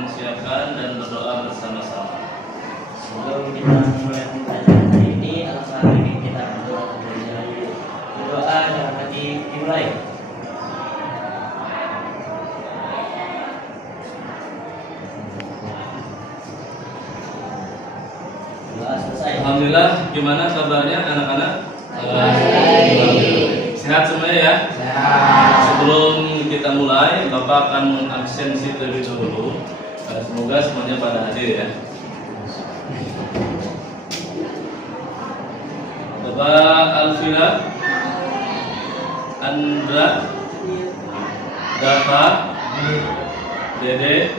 mensiapkan dan berdoa bersama-sama. Sebelum kita mulai pembelajaran hari ini, alangkah baiknya kita berdoa terlebih dahulu. Berdoa dalam hati dimulai. Doa selesai. Alhamdulillah, gimana kabarnya anak-anak? Sehat semuanya ya? Sebelum kita mulai, Bapak akan mengabsensi terlebih dahulu. Semoga semuanya pada hadir ya. Bapak Alfila, Andra, Dafa, Dede,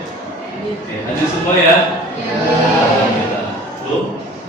oke, hadir semua ya? Alhamdulillah.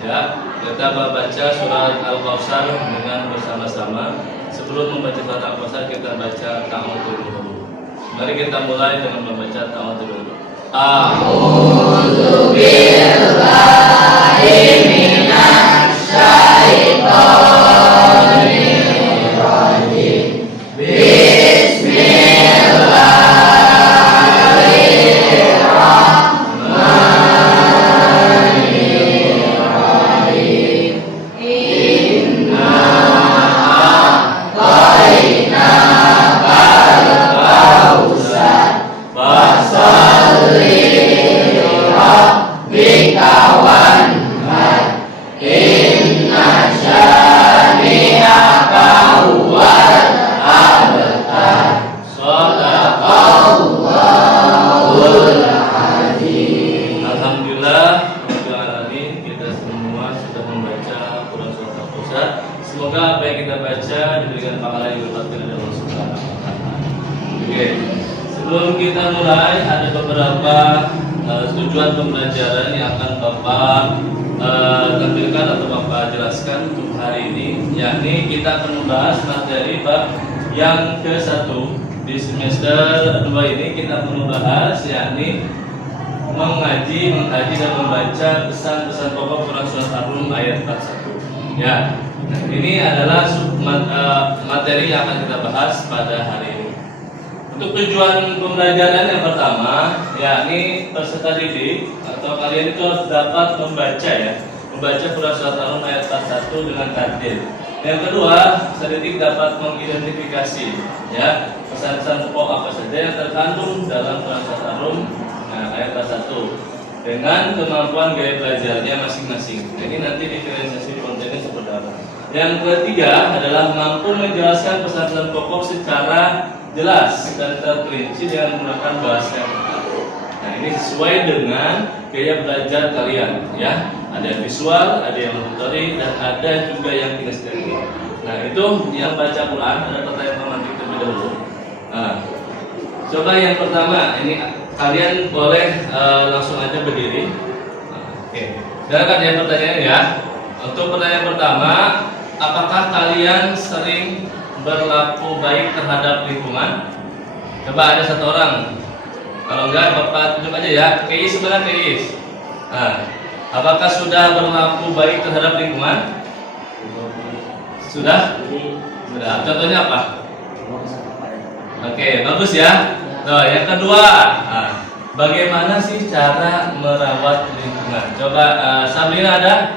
Ya, kita baca surat Al-Kautsar dengan bersama-sama. Sebelum membaca surat Al-Kautsar, kita baca ta'awudz dulu. Mari kita mulai dengan membaca ta'awudz dulu. A'udzu billahi minasy syaithanir rajim. Bismillahirrahmanirrahim. Inna a'tainakal kautsar fasalli lirabbika wanhar. Inna syani'aka huwal abtar. Shadaqallahul azim. Alhamdulillah, Rabbil alamin, kita semua sudah membaca Quran surat Al-Kautsar. Semoga apa yang kita baca diberikan pahala yang berlipat dari Allah Subhanahu wa taala. Oke. Sebelum kita mulai, ada beberapa tujuan pembelajaran yang akan Bapak tampilkan atau Bapak jelaskan untuk hari ini, yakni kita akan membahas materi bab yang ke-1 di semester 2 ini. Kita akan membahas yakni mengkaji dan membaca pesan-pesan pokok Quran surat Ar-Rum ayat 41. Ya, ini adalah materi yang akan kita bahas pada hari ini. Untuk tujuan pembelajaran yang pertama, yakni peserta didik atau kalian itu harus dapat membaca Quran surat Ar-Rum ayat 41 dengan tartil. Yang kedua, peserta didik dapat mengidentifikasi ya pesan-pesan pokok apa saja yang terkandung dalam Quran surat Ar-Rum ayat 41 dengan kemampuan gaya belajarnya masing-masing. Jadi nanti diferensiasi kontennya seperti apa. Yang ketiga adalah mampu menjelaskan pesan-pesan pokok secara jelas dan terperinci dengan menggunakan bahasa yang tepat. Nah, ini sesuai dengan gaya belajar kalian ya. Ada yang visual, ada yang auditory, dan ada juga yang kinesthetik. Nah, itu yang baca Quran, ada pertanyaan pemantik terlebih dahulu. Nah, coba yang pertama, ini kalian boleh langsung aja berdiri. Oke. Dengarkan ya pertanyaannya ya. Untuk pertanyaan pertama, apakah kalian sering berlaku baik terhadap lingkungan? Coba ada satu orang. Kalau enggak, Bapak tunjuk aja ya. Keis sebenarnya Keis. Nah, apakah sudah berlaku baik terhadap lingkungan? Sudah? Sudah. Contohnya apa? Oke, bagus ya. Nah, yang kedua, bagaimana sih cara merawat lingkungan? Coba Sabrina ada?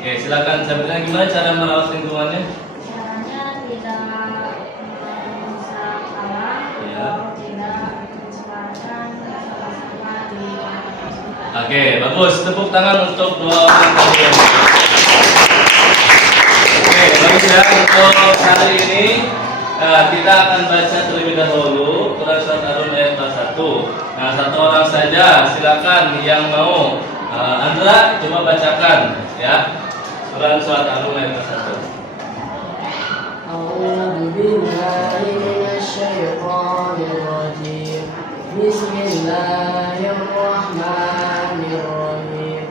Oke, silakan Sabrina, gimana cara merawat lingkungannya? Caranya tidak merusak alam atau tidak mencemarkan sama-sama di masyarakat. Oke, bagus. Tepuk tangan untuk dua orang tadi. Oke, bagus ya. Untuk hari ini kita akan baca terlebih dahulu Quran surat Ar-Rum ayat 41. Nah, satu orang saja, silakan yang mau. Andra, coba bacakan ya. Quran surat Ar-Rum ayat 41. A'udzu billahi minasy syaithanir rajim. Bismillahirrahmanirrahim.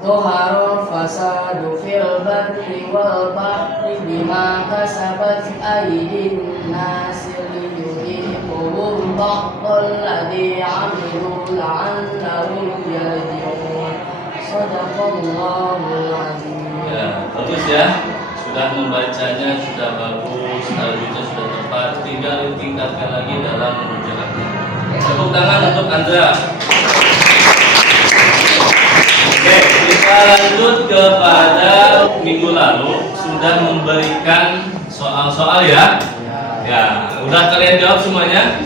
Dhuharul fasadu fil barri wal bahri bima kasabat aydin nasi liyudhiqhum ba'dal ladzi 'amilu la'allahum yarji'un. Shadaqallahul azim. Ya, bagus ya. Sudah membacanya sudah bagus, tajwidnya sudah tepat, tinggal ditingkatkan lagi dalam mengerjakannya. Tepuk tangan untuk Andra. Kita lanjut kepada minggu lalu sudah memberikan soal-soal ya. Ya, udah kalian jawab semuanya?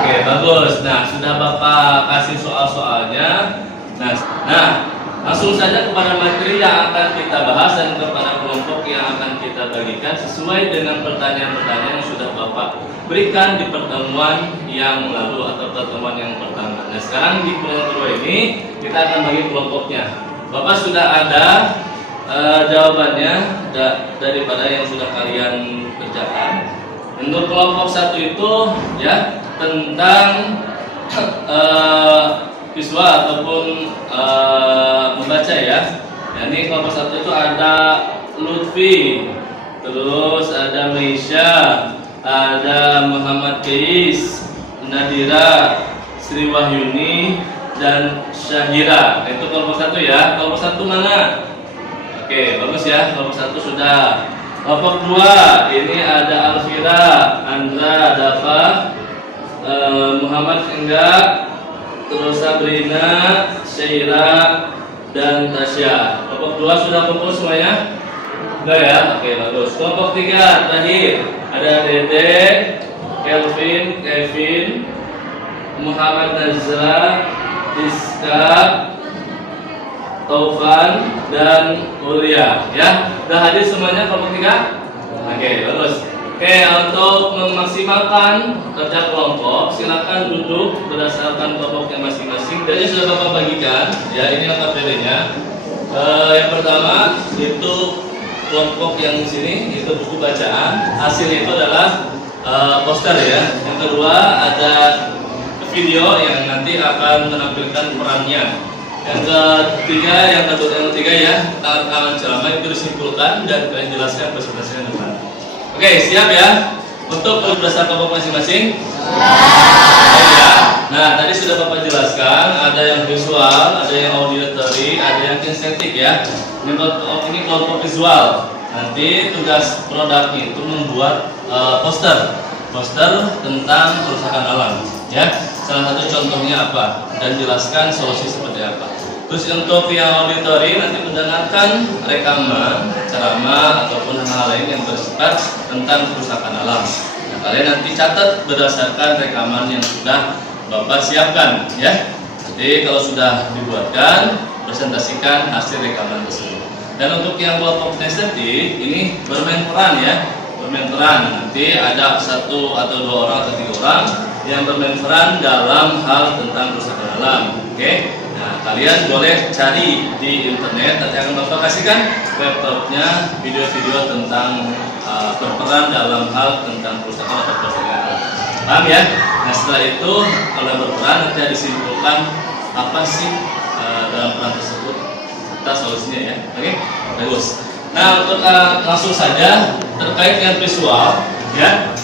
Oke, bagus. Nah, sudah Bapak kasih soal-soalnya. Nah, langsung saja kepada materi yang akan kita bahas dan kepada kelompok yang akan kita bagikan sesuai dengan pertanyaan-pertanyaan yang sudah Bapak berikan di pertemuan yang lalu atau pertemuan yang pertama. Nah, sekarang di pertemuan kedua ini kita akan bagi kelompoknya. Bapak sudah ada jawabannya daripada yang sudah kalian kerjakan. Untuk kelompok satu itu ya tentang visual ataupun membaca ya. Ini kelompok satu itu ada Lutfi, terus ada Meisha, ada Muhammad Kais, Nadira, Sri Wahyuni, dan Syahira. Itu kelompok satu ya. Kelompok satu mana? Oke, bagus ya. Kelompok satu sudah. Kelompok dua ini ada Alfira, Andra, Dafa, Muhammad Enggak, terus Sabrina, Syaira, dan Tasya. Kelompok dua sudah kumpul semuanya? Sudah ya? Oke, bagus. Kelompok tiga terakhir ada Dede, Kelvin, Kevin, Muhammad Nazra, Iska, Taufan, dan Ulia ya. Sudah hadir semuanya kelompok tiga? Oke, bagus. Oke, untuk memaksimalkan kerja kelompok, silakan duduk berdasarkan kelompoknya masing-masing. Jadi sudah Bapak bagikan ya, ini materi-nya. Yang pertama itu kelompok yang di sini itu buku bacaan. Hasilnya itu adalah poster ya. Yang kedua ada video yang nanti akan menampilkan perannya. Yang ketiga ya, tangan ceramah itu disimpulkan dan kalian jelaskan presentasinya depan. Oke, siap ya? Untuk berdasarkan kelompok masing-masing? Ya. Nah, tadi sudah Bapak jelaskan, ada yang visual, ada yang auditory, ada yang kinestetik ya. Ini kelompok visual. Nanti tugas produknya itu membuat poster tentang kerusakan alam ya. Salah satu contohnya apa dan jelaskan solusi seperti apa. Terus untuk yang auditory nanti mendengarkan rekaman, ceramah ataupun hal lain yang bersifat tentang kerusakan alam. Nah, kalian nanti catat berdasarkan rekaman yang sudah Bapak siapkan ya. Jadi kalau sudah dibuatkan, presentasikan hasil rekaman tersebut. Dan untuk yang kelompok kinestetik ini bermain peran ya. Bermain peran nanti ada satu atau dua orang atau tiga orang yang bermain peran dalam hal tentang kerusakan alam. Oke. Nah, kalian boleh cari di internet, nanti akan Bapak kasihkan laptopnya video-video tentang berperan dalam hal tentang kerusakan atau kerusakan alam. Paham ya? Nah, setelah itu kalau berperan nanti disimpulkan apa sih dalam peran tersebut, kita solusinya ya. Oke, bagus. Nah, untuk langsung saja terkait dengan visual ya.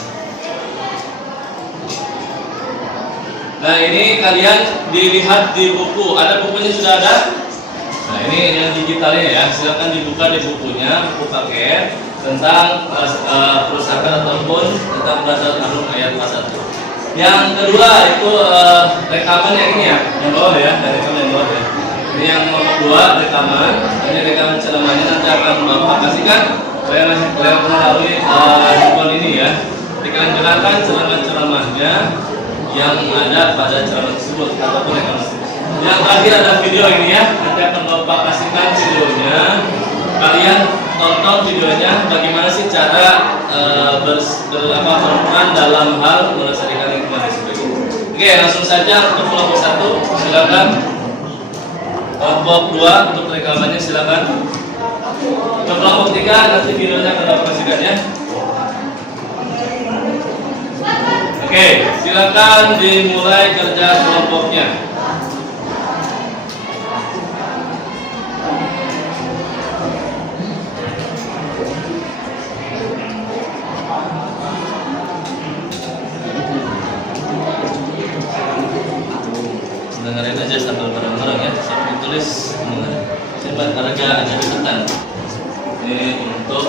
Nah, ini kalian dilihat di buku. Ada bukunya sudah ada? Nah, ini yang digitalnya ya. Silakan dibuka di bukunya, buku paket tentang kerusakan ataupun tentang perasaan alum ayat 41. Yang kedua itu rekaman yang ini ya, yang bawah ya, dari rekaman yang bawah ya. Ini yang nomor 2 rekaman. Ini rekaman ceramahnya nanti akan Bapak kasihkan. Kalian melalui handphone ini ya. Kalian dengarkan ceramah-ceramahnya yang ada pada ceramah tersebut ataupun rekaman tersebut. Yang terakhir ada video ini ya, nanti akan Bapak kasihkan videonya. Kalian tonton videonya bagaimana sih cara berperan dalam hal melestarikan lingkungan dan sebagainya. Oke, langsung saja untuk kelompok 1 silakan. Kelompok 2 untuk rekamannya silakan. Untuk kelompok 3 nanti videonya akan Bapak kasihkan ya. Oke, silakan dimulai kerja kelompoknya. Dengerin aja sambil bareng-bareng ya, sambil tulis coba harga ada catatan. Ini untuk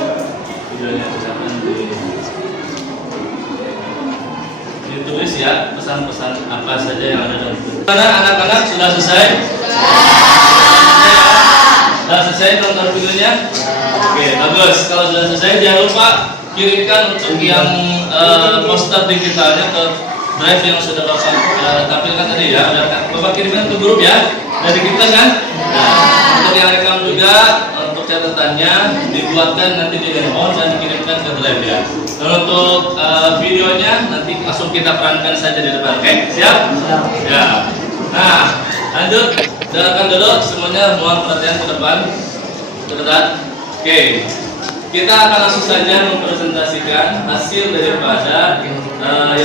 videonya misalkan ditulis ya pesan-pesan apa saja yang ada dalam itu. Mana anak-anak sudah selesai? Sudah. Sudah selesai nonton videonya? Oke, bagus. Kalau sudah selesai, jangan lupa kirimkan untuk yang poster digitalnya ke drive yang sudah Bapak tampilkan tadi ya. Bapak kirimkan ke grup ya. Dari kita kan? Nah, untuk yang rekam juga, untuk catatannya dibuatkan nanti di handphone dan dikirimkan ke drive ya. Dan untuk videonya nanti langsung kita perankan saja di depan. Oke, siap? Ya. Nah, lanjut. Dengarkan dulu semuanya, mohon perhatian ke depan. Oke. Kita akan langsung saja mempresentasikan hasil daripada yang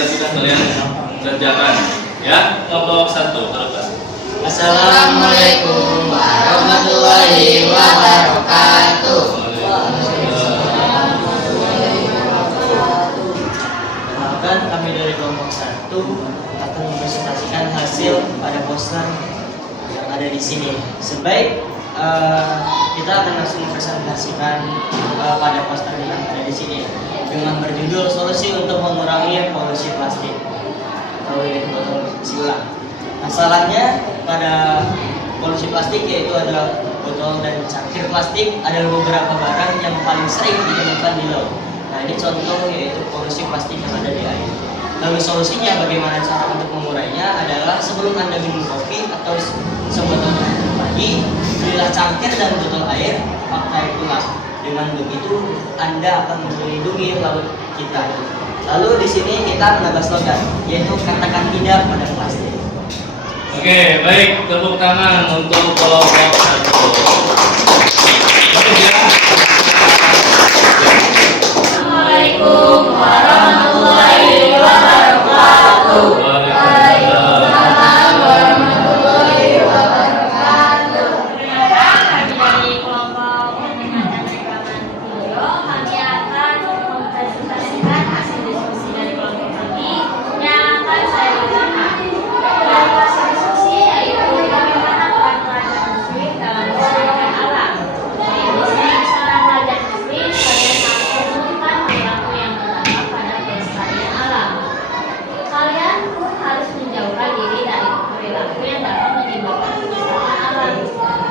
sudah kalian kerjakan. Ya, kelompok 1 terus. Assalamualaikum warahmatullahi wabarakatuh. Perkenalkan, kami dari kelompok 1 akan mempresentasikan hasil pada poster yang ada di sini. Sebaik kita akan langsung mempresentasikan pada poster yang ada di sini dengan berjudul solusi untuk mengurangi polusi plastik atau yaitu botol isi ulang. Masalahnya pada polusi plastik yaitu adalah botol dan cangkir plastik adalah beberapa barang yang paling sering ditemukan di laut. Nah, ini contoh yaitu polusi plastik yang ada di air. Lalu solusinya bagaimana cara untuk mengurainya adalah sebelum Anda minum kopi atau sebotol lagi, belilah cangkir dan botol air pakai ulang. Dengan begitu Anda akan melindungi laut kita. Lalu di sini kita menambah slogan yaitu katakan tidak pada plastik. Oke, baik, tepuk tangan untuk kelompok 1. Bagus ya. Assalamualaikum warahmatullahi wabarakatuh. Waalaikumsalam warahmatullahi wabarakatuh. Perkenalkan, kami dari kelompok pengamatan rekaman video. Kami akan mempresentasikan hasil diskusi dari kelompok kami yang akan saya bacakan. Dalam hasil diskusi yaitu bagaimana peran pelajar muslim dalam melestarikan alam. Yaitu sebagai seorang pelajar muslim, kalian harus menunjukkan perilaku yang berdampak pada pelestarian alam. Kalian pun harus menjauhkan diri dari perilaku yang dapat menyebabkan kerusakan alam.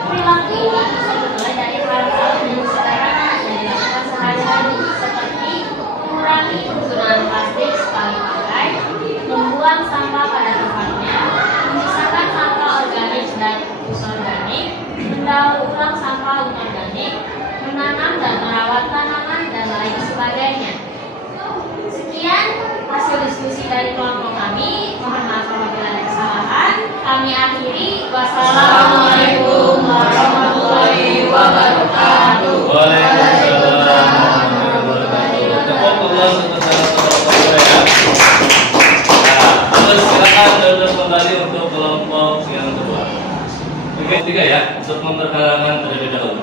Perilaku ini bisa dimulai dari hal-hal yang sederhana yang dilakukan sehari-hari, seperti mengurangi penggunaan plastik sekali pakai, membuang sampah pada tempatnya, memisahkan sampah organik dan non-organik, mendaur ulang sampah non-organik, menanam dan merawat tanaman, dan lain sebagainya. Sekian hasil diskusi dari kelompok kami. Mohon maaf apabila ada kesalahan. Kami akhiri. Wassalamualaikum warahmatullahi wabarakatuh. Waalaikumsalam warahmatullahi wabarakatuh. Tepuk Allah sebesar-besarnya ya. Nah, terus silakan duduk kembali untuk kelompok yang kedua. Oke, 3 ya, untuk memperkenalkan terlebih dahulu.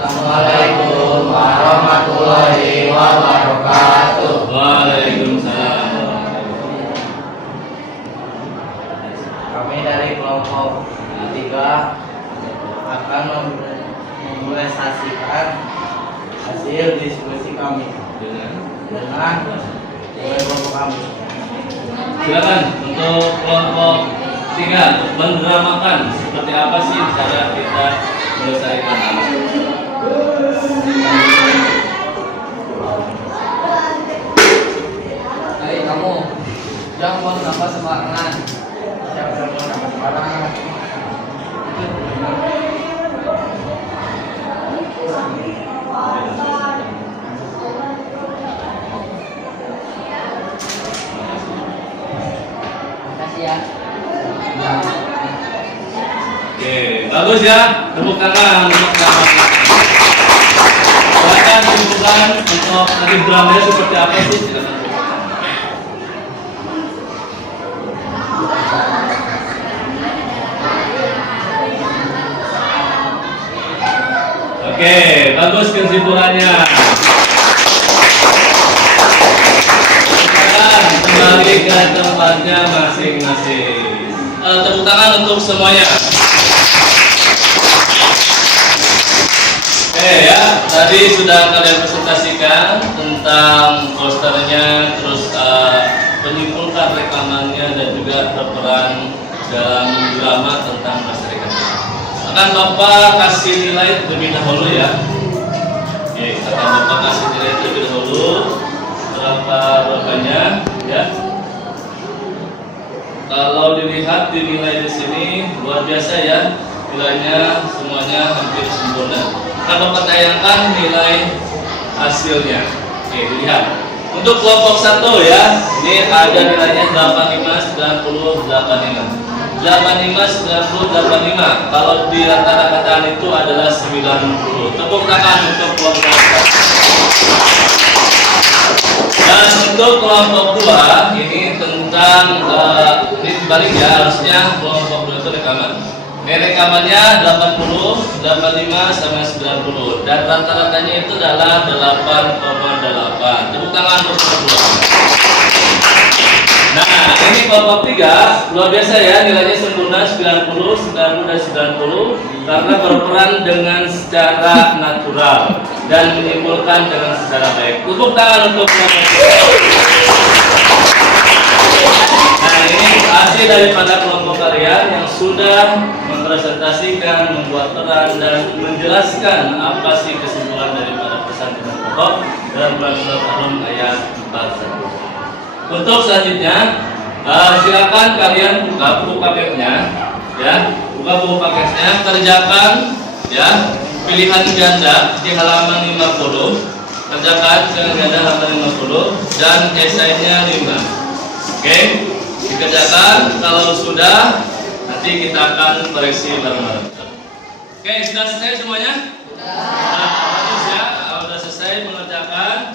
Assalamualaikum warahmatullahi wabarakatuh. Waalaikumsalam. Kami dari kelompok 3 akan mempresentasikan hasil diskusi kami dengan kelompok kami. Silakan untuk kelompok 3 mendramakan seperti apa sih cara kita melestarikan alam. Hai kamu, jangan buang sampah sembarangan. Jangan buang sampah sembarangan. Makasih ya. Oke, bagus ya. Tepuk tangan untuk drama. Silakan tunjukkan untuk nanti dramanya seperti apa sih? Silakan. Oke, bagus kesimpulannya. Silakan kembali ke tempatnya masing-masing. Tepuk tangan untuk semuanya. Oke ya, tadi sudah kalian presentasikan tentang posternya, terus menyimpulkan rekamannya dan juga berperan dalam drama tentang melestarikan. Akan Bapak kasih nilai terlebih dahulu ya. Oke, akan Bapak kasih nilai terlebih dahulu. Berapanya ya? Kalau dilihat di nilai di sini luar biasa ya, nilainya semuanya hampir sempurna. Akan Bapak tayangkan nilai hasilnya. Oke, dilihat. Untuk kelompok 1 ya, ini ada nilainya 85, 90, 85. 85, 90, 85. Kalau di rata-rataan itu adalah 90. Tepuk tangan untuk kelompok 1. Dan untuk kelompok 2 ini tentang ini dibalik ya, harusnya kelompok 2 itu rekaman. Ini rekamannya 80, 85 sama 90 dan rata-ratanya itu adalah 8,8. Tepuk tangan untuk kelompok 2. Nah, ini kelompok 3 luar biasa ya, nilainya sempurna 90, 90 dan 90 karena berperan dengan secara natural dan menyimpulkan dengan secara baik. Tepuk tangan untuk kelompok 3. Nah, ini hasil daripada kelompok kalian yang sudah mempresentasikan, membuat peran dan menjelaskan apa sih kesimpulan daripada pesan pokok dalam bulan Al-Rum ayat 41. Untuk selanjutnya, silakan kalian buka buku paketnya, ya, buka buku paketnya, kerjakan, ya, pilihan ganda di halaman 50, kerjakan pilihan ganda halaman 50 dan esainya 5. Oke, dikerjakan. Kalau sudah, nanti kita akan koreksi bareng-bareng. Oke, sudah selesai semuanya? Sudah. Bagus ya, sudah selesai mengerjakan.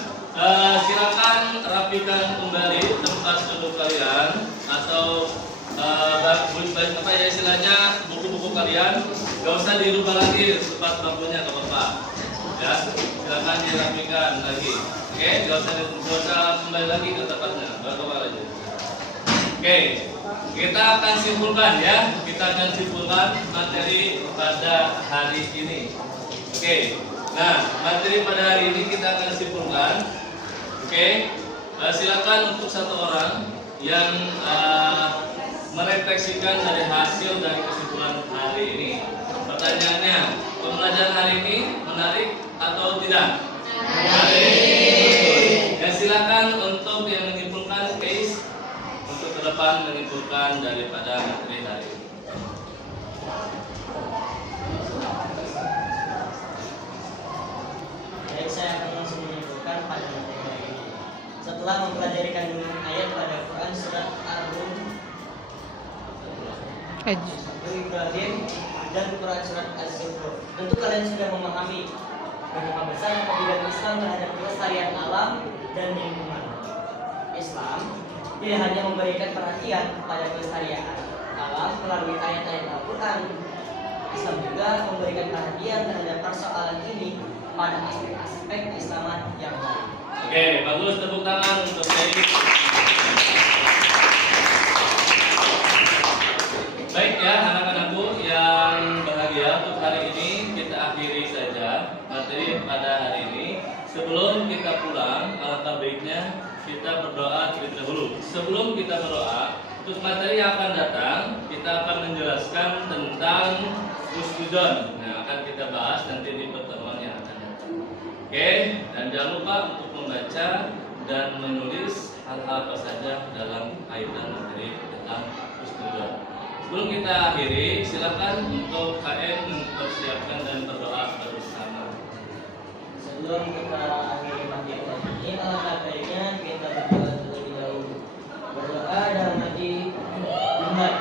Silakan rapikan kembali tempat duduk kalian atau apa ya istilahnya buku-buku kalian, gak usah dirubah lagi tempat bangkunya ke Bapak. Ya, silakan dirapikan lagi. Oke, gak usah kembali lagi ke tempatnya, bawa aja. Oke, kita akan simpulkan ya, kita akan simpulkan materi pada hari ini. Oke, nah materi pada hari ini kita akan simpulkan. Oke, silakan untuk satu orang yang merefleksikan dari hasil dari kesimpulan hari ini. Pertanyaannya, pembelajaran hari ini menarik atau tidak? Menarik. Dan silakan untuk yang menyimpulkan case untuk ke depan menyimpulkan daripada materi hari ini. Baik, saya akan langsung menyimpulkan pada materi hari ini. Setelah mempelajari kandungan ayat pada Quran surat Ar-Rum, Ibrahim dan Quran surat Az-Zukhruf, tentu kalian sudah memahami betapa besar perbedaan Islam terhadap kelestarian alam dan lingkungan. Islam tidak hanya memberikan perhatian pada kelestarian alam melalui ayat-ayat Al-Quran, Islam juga memberikan perhatian terhadap persoalan ini pada aspek-aspek keislaman yang lain. Oke, bagus, tepuk tangan untuk Dewi. Baik ya anak-anakku yang bahagia, untuk hari ini kita akhiri saja materi pada hari ini. Sebelum kita pulang, alangkah baiknya kita berdoa terlebih dahulu. Sebelum kita berdoa, untuk materi yang akan datang, kita akan menjelaskan tentang husnuzon. Nah, akan kita bahas nanti di pertemuan yang akan datang. Oke, dan jangan lupa untuk membaca dan menulis hal-hal apa saja dalam kaitan materi tentang husnuzon. Sebelum kita akhiri, silakan untuk KM mempersiapkan dan berdoa bersama. Sebelum kita akhiri materi ini, alangkah baiknya kita berdoa terlebih dahulu. Berdoa dalam hati benar.